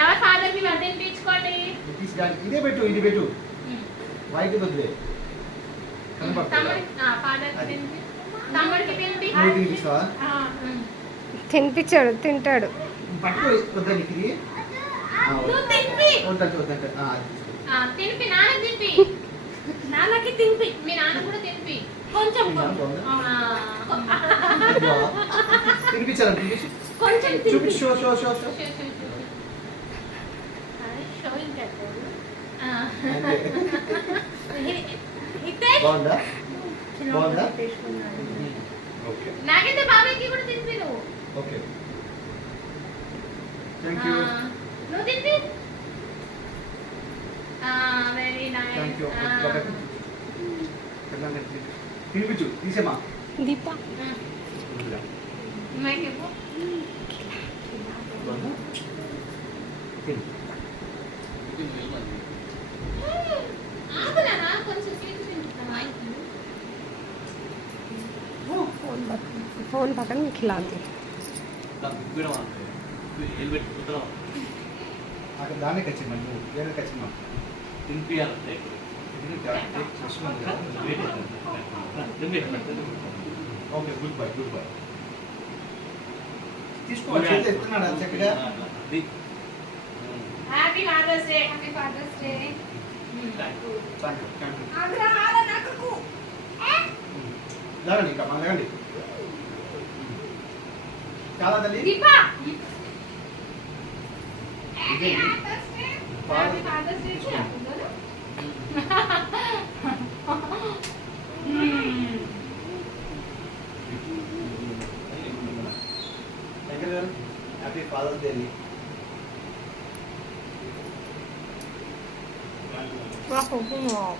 ఎవరు ఫాదర్ కి వడ్డీని తీసుకోండి. ఇదే పెట్టు, ఇది పెట్టు. వైట్ వద్దులే. తమ్ముడికి తినిపించాడు, తింటాడు. పట్టుకో వద్దండి ఇది. తినిపి నాన్న తినిపి, నాన్నకి తినిపి, మీ నాన్న కూడా తినిపి. కొంచెం తినిపించాలి, కొంచెం చూపి. షో షో షో షో బాగుందా? బాగుందా? నాకైతే బాబాయ్కి కూడా తినిపి నువ్వు. Okay, thank you. నువ్వు తినిపి. Very nice. Thank you. తినిపించు, తీసేమా. దీపా फोन पकड़ में खिलाते దానికి వచ్చింది వేరే వచ్చిందా okay, good bye, good bye. తీసుకోవాలి, ఎత్తున్నాడు చక్కగా. Happy father's day. Happy father's day. లేదండి, ఇంకా మన లేదండి. చాలా తల్లి. దీపా ఇదే happy father's day. Happy father's డే.哇，好棒哦！